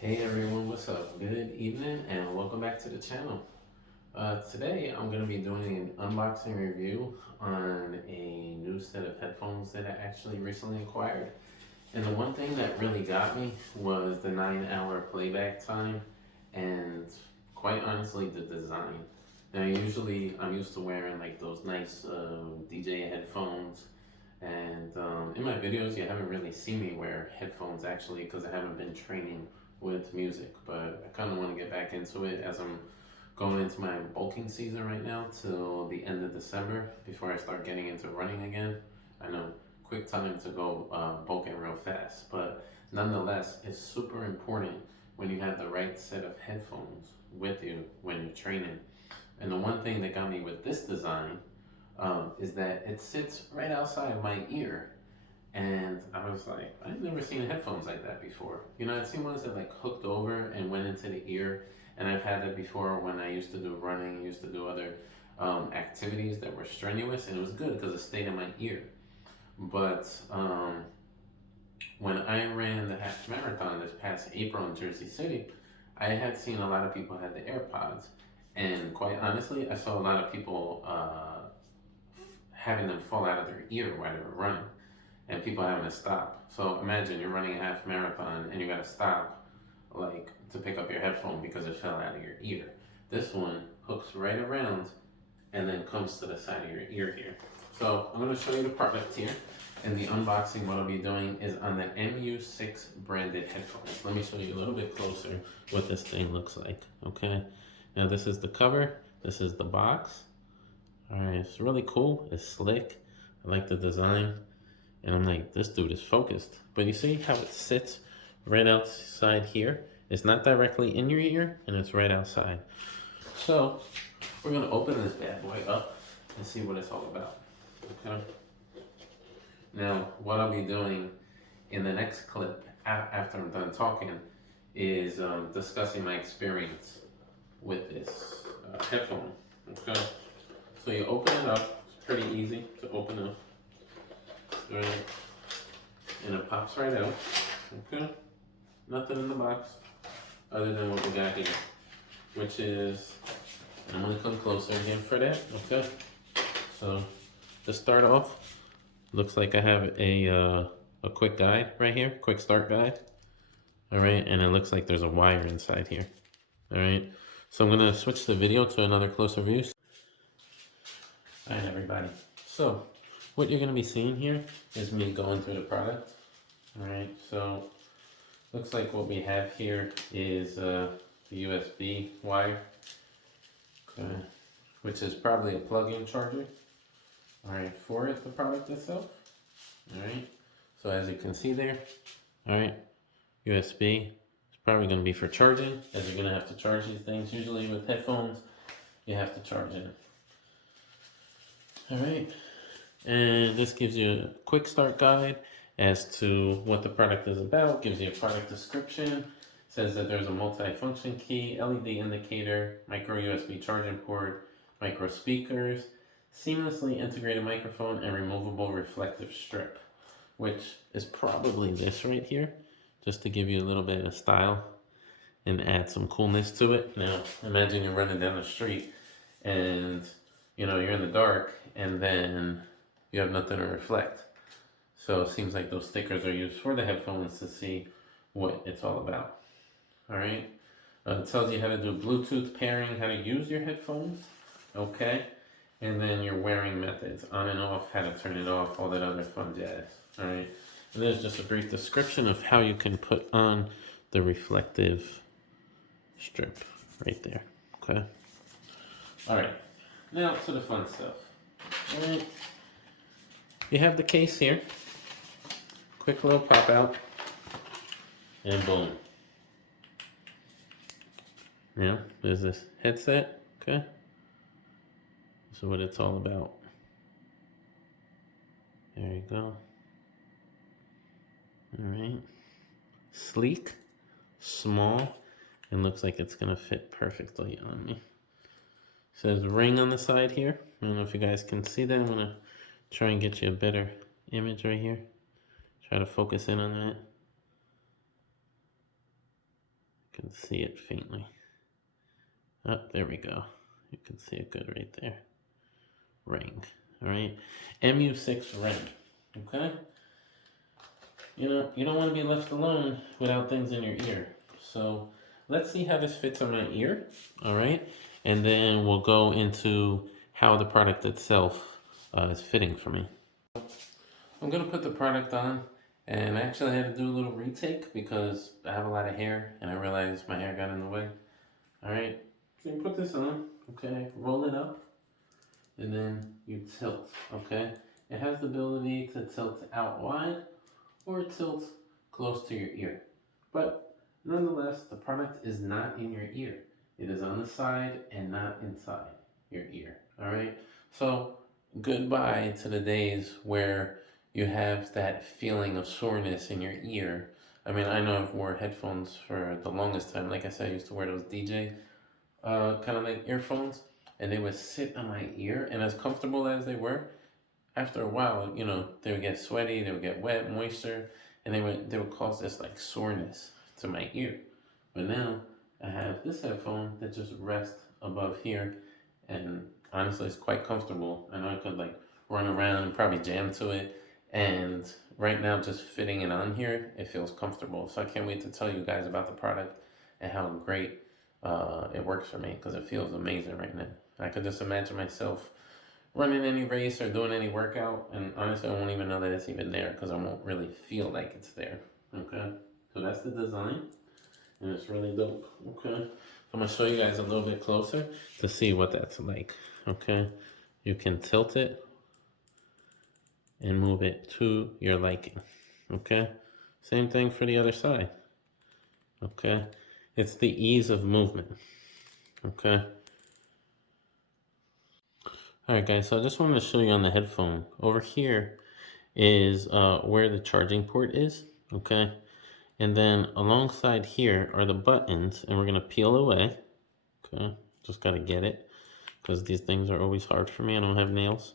Hey everyone, what's up? Good evening and welcome back to the channel. Today I'm going to be doing an unboxing review on a new set of headphones that I actually recently acquired. And the one thing that really got me was the 9-hour playback time and quite honestly the design. Now usually I'm used to wearing like those nice DJ headphones and in my videos you haven't really seen me wear headphones actually because I haven't been training with music, but I kind of want to get back into it as I'm going into my bulking season right now till the end of December before I start getting into running again. I know, quick time to go bulking real fast, but nonetheless, it's super important when you have the right set of headphones with you when you're training. And the one thing that got me with this design is that it sits right outside my ear. And I was like, I've never seen headphones like that before. You know, I've seen ones that like hooked over and went into the ear. And I've had that before when I used to do running, used to do other activities that were strenuous. And it was good because it stayed in my ear. But when I ran the half marathon this past April in Jersey City, I had seen a lot of people had the AirPods. And quite honestly, I saw a lot of people having them fall out of their ear while they were running and people having to stop. So imagine you're running a half marathon and you gotta stop like to pick up your headphone because it fell out of your ear. This one hooks right around and then comes to the side of your ear here. So I'm gonna show you the product here. And the unboxing, what I'll be doing is on the MU6 branded headphones. Let me show you a little bit closer what this thing looks like, okay? Now this is the cover, this is the box. All right, it's really cool, it's slick. I like the design. And I'm like, this dude is focused. But you see how it sits right outside here? It's not directly in your ear, and it's right outside. So, we're gonna open this bad boy up and see what it's all about, okay? Now, what I'll be doing in the next clip, after I'm done talking, is discussing my experience with this headphone, okay? So you open it up, it's pretty easy to open up, right? And it pops right out, okay? Nothing in the box other than what we got here, which is, I'm gonna come closer again for that, okay? So, to start off, looks like I have a quick guide right here, quick start guide, all right? And it looks like there's a wire inside here, all right? So I'm gonna switch the video to another closer view. All right, everybody. So, what you're gonna be seeing here is me going through the product. All right, so looks like what we have here is the USB wire, okay, which is probably a plug-in charger. All right, for it, the product itself. All right, so as you can see there, all right, USB. It's probably going to be for charging, as you're going to have to charge these things. Usually with headphones, you have to charge it. All right, and this gives you a quick start guide as to what the product is about, gives you a product description, says that there's a multi-function key, LED indicator, micro USB charging port, micro speakers, seamlessly integrated microphone, and removable reflective strip, which is probably this right here, just to give you a little bit of style and add some coolness to it. Now, imagine you're running down the street and you know you're in the dark and then you have nothing to reflect. So it seems like those stickers are used for the headphones to see what it's all about. All right. It tells you how to do Bluetooth pairing, how to use your headphones. Okay. And then your wearing methods, on and off, how to turn it off, all that other fun jazz. All right. And there's just a brief description of how you can put on the reflective strip right there. Okay. All right. Now to the fun stuff. All right. You have the case here. Quick little pop out. And boom. Now, there's this headset. Okay. This is what it's all about. There you go. All right. Sleek, small, and looks like it's gonna fit perfectly on me. Says ring on the side here. I don't know if you guys can see that. I'm gonna try and get you a better image right here. Try to focus in on that. can see it faintly. Oh, there we go. You can see it good right there. Ring. All right. MU6 ring. Okay. You know, you don't want to be left alone without things in your ear. So let's see how this fits on my ear. All right. And then we'll go into how the product itself is fitting for me. I'm going to put the product on. And I actually had to do a little retake because I have a lot of hair and I realized my hair got in the way. All right. So you put this on. Okay. Roll it up. And then you tilt. Okay. It has the ability to tilt out wide or tilt close to your ear. But nonetheless, the product is not in your ear. It is on the side and not inside your ear. All right. So goodbye to the days where you have that feeling of soreness in your ear. I mean, I know I've wore headphones for the longest time. Like I said, I used to wear those DJ kind of like earphones, and they would sit on my ear, and as comfortable as they were, after a while, you know, they would get sweaty, they would get wet, moisture, and they would cause this like soreness to my ear. But now I have this headphone that just rests above here, and honestly, it's quite comfortable. I know I could like run around and probably jam to it, and right now, just fitting it on here, it feels comfortable. So I can't wait to tell you guys about the product and how great it works for me because it feels amazing right now. I could just imagine myself running any race or doing any workout, and honestly, I won't even know that it's even there because I won't really feel like it's there. Okay, so that's the design, and it's really dope. Okay, so I'm gonna show you guys a little bit closer to see what that's like. Okay, you can tilt it and move it to your liking. Okay, same thing for the other side. Okay, it's the ease of movement. Okay. Alright guys, so I just wanted to show you on the headphone. Over here is where the charging port is, okay? And then alongside here are the buttons, and we're going to peel away, okay? Just got to get it, because these things are always hard for me. I don't have nails.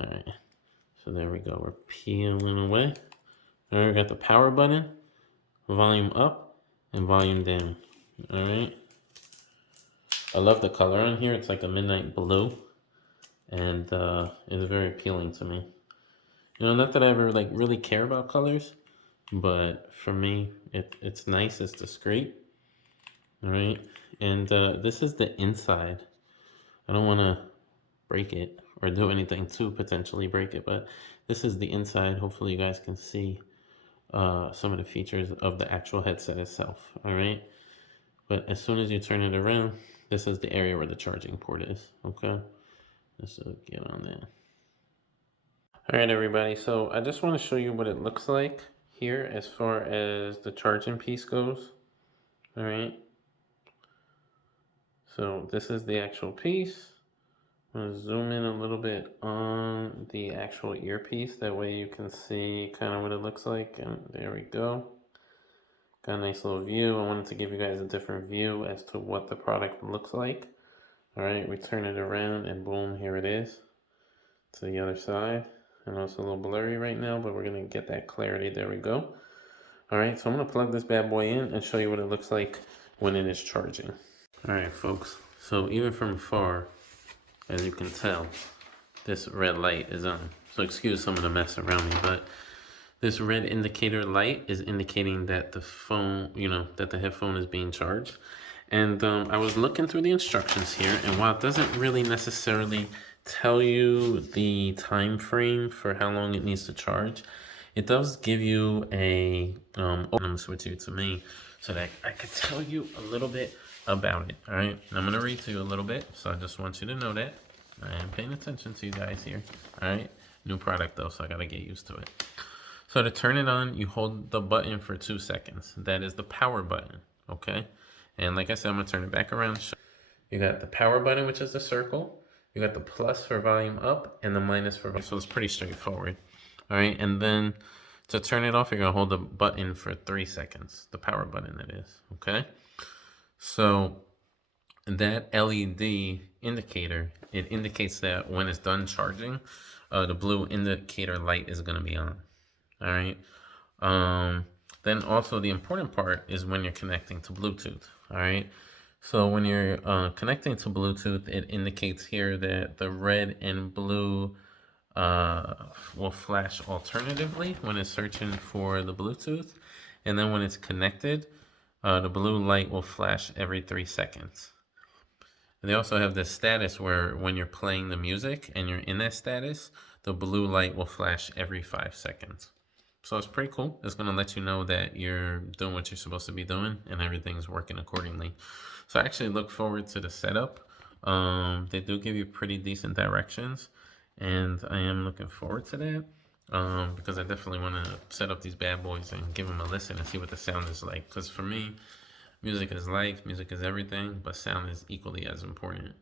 Alright, so there we go. We're peeling away. Alright, we got the power button, volume up, and volume down. Alright. I love the color on here. It's like a midnight blue, and it's very appealing to me. You know, not that I ever like really care about colors, but for me, it's nice. It's discreet. All right, and this is the inside. I don't want to break it or do anything to potentially break it, but this is the inside. Hopefully, you guys can see some of the features of the actual headset itself. All right, but as soon as you turn it around, this is the area where the charging port is. Okay, so get on there. All right, everybody, so I just want to show you what it looks like here as far as the charging piece goes. All right, so this is the actual piece. I'm going to zoom in a little bit on the actual earpiece, that way you can see kind of what it looks like, and there we go. Got a nice little view. I wanted to give you guys a different view as to what the product looks like. All right, we turn it around and boom, here it is to the other side. I know it's a little blurry right now, but we're going to get that clarity. There we go. All right, so I'm going to plug this bad boy in and show you what it looks like when it is charging. All right, folks. So even from afar, as you can tell, this red light is on. So excuse some of the mess around me, but this red indicator light is indicating that the phone, you know, that the headphone is being charged. And I was looking through the instructions here, and while it doesn't really necessarily tell you the time frame for how long it needs to charge, it does give you a I'm gonna switch you to me so that I could tell you a little bit about it. All right, and I'm gonna read to you a little bit, so I just want you to know that I am paying attention to you guys here. All right, new product though, so I gotta get used to it. So to turn it on, you hold the button for 2 seconds. That is the power button, okay? And like I said, I'm gonna turn it back around. You got the power button, which is the circle. You got the plus for volume up and the minus for volume. So it's pretty straightforward. All right, and then to turn it off, you're gonna hold the button for 3 seconds. The power button, that is, okay? So that LED indicator, it indicates that when it's done charging, the blue indicator light is gonna be on. All right. Then also the important part is when you're connecting to Bluetooth. All right. So when you're connecting to Bluetooth, it indicates here that the red and blue uh, will flash alternatively when it's searching for the Bluetooth. And then when it's connected, the blue light will flash every 3 seconds. They also have this status where when you're playing the music and you're in that status, the blue light will flash every 5 seconds. So it's pretty cool. It's going to let you know that you're doing what you're supposed to be doing and everything's working accordingly. So I actually look forward to the setup. They do give you pretty decent directions, and I am looking forward to that because I definitely want to set up these bad boys and give them a listen and see what the sound is like. Because for me, music is life, music is everything, but sound is equally as important.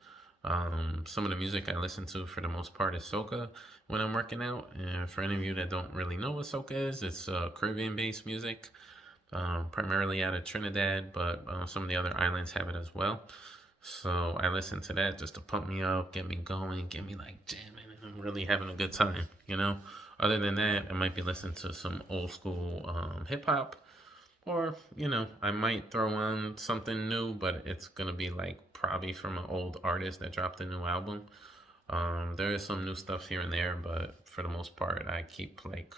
Some of the music I listen to for the most part is soca when I'm working out. And for any of you that don't really know what soca is, it's Caribbean-based music, primarily out of Trinidad, but some of the other islands have it as well. So I listen to that just to pump me up, get me going, get me like jamming, and I'm really having a good time, you know? Other than that, I might be listening to some old school hip hop, or, you know, I might throw on something new, but it's gonna be like probably from an old artist that dropped a new album. There is some new stuff here and there, but for the most part, I keep like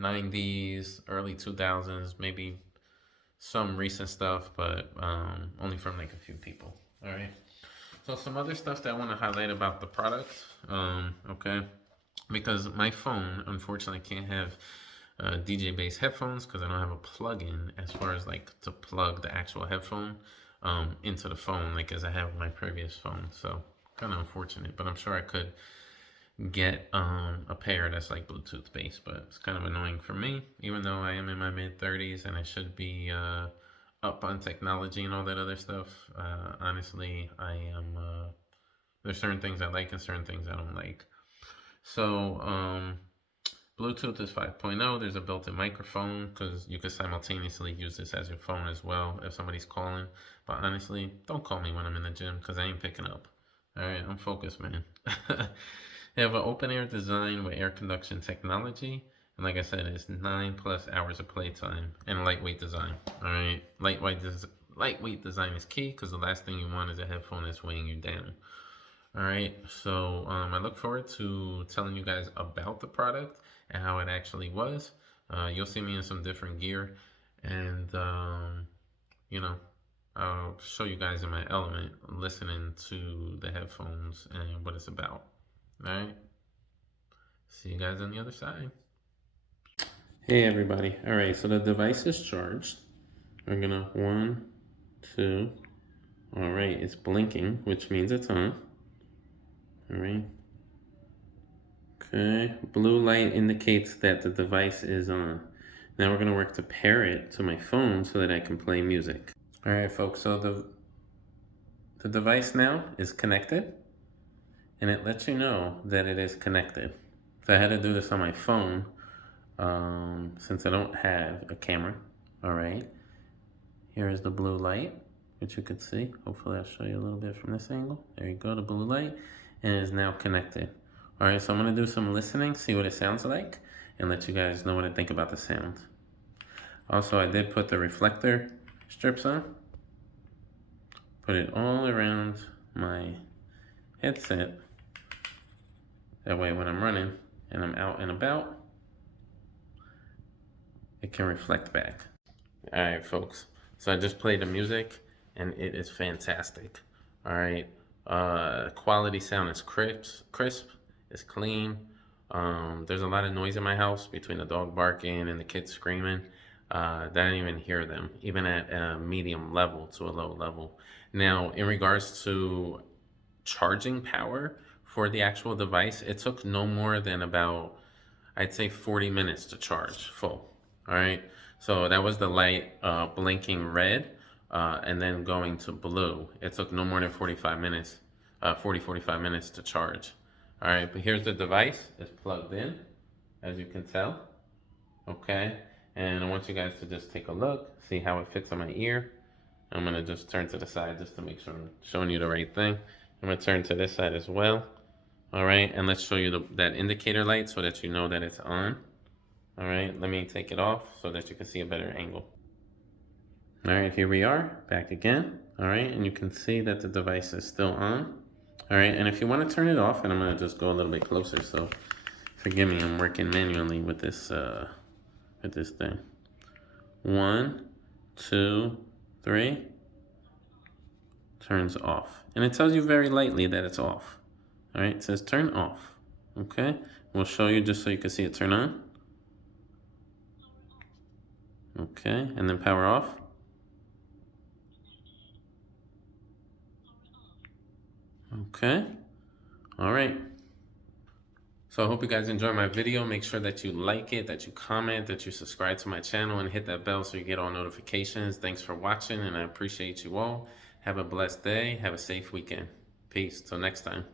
90s, early 2000s, maybe some recent stuff, but only from like a few people. All right. So some other stuff that I want to highlight about the product. Okay, because my phone unfortunately can't have DJ-based headphones because I don't have a plug-in as far as like to plug the actual headphone into the phone like as I have with my previous phone. So kind of unfortunate, but I'm sure I could get a pair that's like Bluetooth based, but it's kind of annoying for me, even though I am in my mid 30s and I should be up on technology and all that other stuff. Honestly, I am. There's certain things I like and certain things I don't like. So, Bluetooth is 5.0. There's a built-in microphone because you could simultaneously use this as your phone as well if somebody's calling. But honestly, don't call me when I'm in the gym because I ain't picking up. All right, I'm focused, man. They have an open air design with air conduction technology. And like I said, it's 9+ hours of playtime and lightweight design. All right, lightweight design is key because the last thing you want is a headphone that's weighing you down. All right, so I look forward to telling you guys about the product and how it actually was. You'll see me in some different gear, and you know, I'll show you guys in my element listening to the headphones and what it's about. All right, see you guys on the other side. Hey everybody. All right, so the device is charged. We're gonna one, two. All right, it's blinking, which means it's on. All right. Okay, blue light indicates that the device is on. Now we're gonna work to pair it to my phone so that I can play music. All right, folks, so the device now is connected and it lets you know that it is connected. So I had to do this on my phone since I don't have a camera. All right, here is the blue light, which you could see. Hopefully I'll show you a little bit from this angle. There you go, the blue light, and it is now connected. All right, so I'm gonna do some listening, see what it sounds like, and let you guys know what I think about the sound. Also, I did put the reflector strips on. Put it all around my headset. That way when I'm running and I'm out and about, it can reflect back. All right, folks. So I just played the music and it is fantastic. All right. Quality sound is crisp, it's clean. There's a lot of noise in my house between the dog barking and the kids screaming. That I didn't even hear them, even at a medium level to a low level. Now, in regards to charging power for the actual device, it took no more than about, I'd say 40 minutes to charge full. All right. So that was the light blinking red and then going to blue. It took no more than 45 minutes, 45 minutes to charge. All right. But here's the device. It's plugged in, as you can tell. Okay. And I want you guys to just take a look, see how it fits on my ear. I'm going to just turn to the side just to make sure I'm showing you the right thing. I'm going to turn to this side as well. All right, and let's show you that indicator light so that you know that it's on. All right, let me take it off so that you can see a better angle. All right, here we are, back again. All right, and you can see that the device is still on. All right, and if you want to turn it off, and I'm gonna just go a little bit closer, so forgive me, I'm working manually with this thing. 1, 2, 3, turns off. And it tells you very lightly that it's off. All right, it says turn off. Okay, we'll show you just so you can see it turn on. Okay, and then power off. Okay, all right. So I hope you guys enjoy my video. Make sure that you like it, that you comment, that you subscribe to my channel, and hit that bell so you get all notifications. Thanks for watching, and I appreciate you all. Have a blessed day. Have a safe weekend. Peace. Till next time.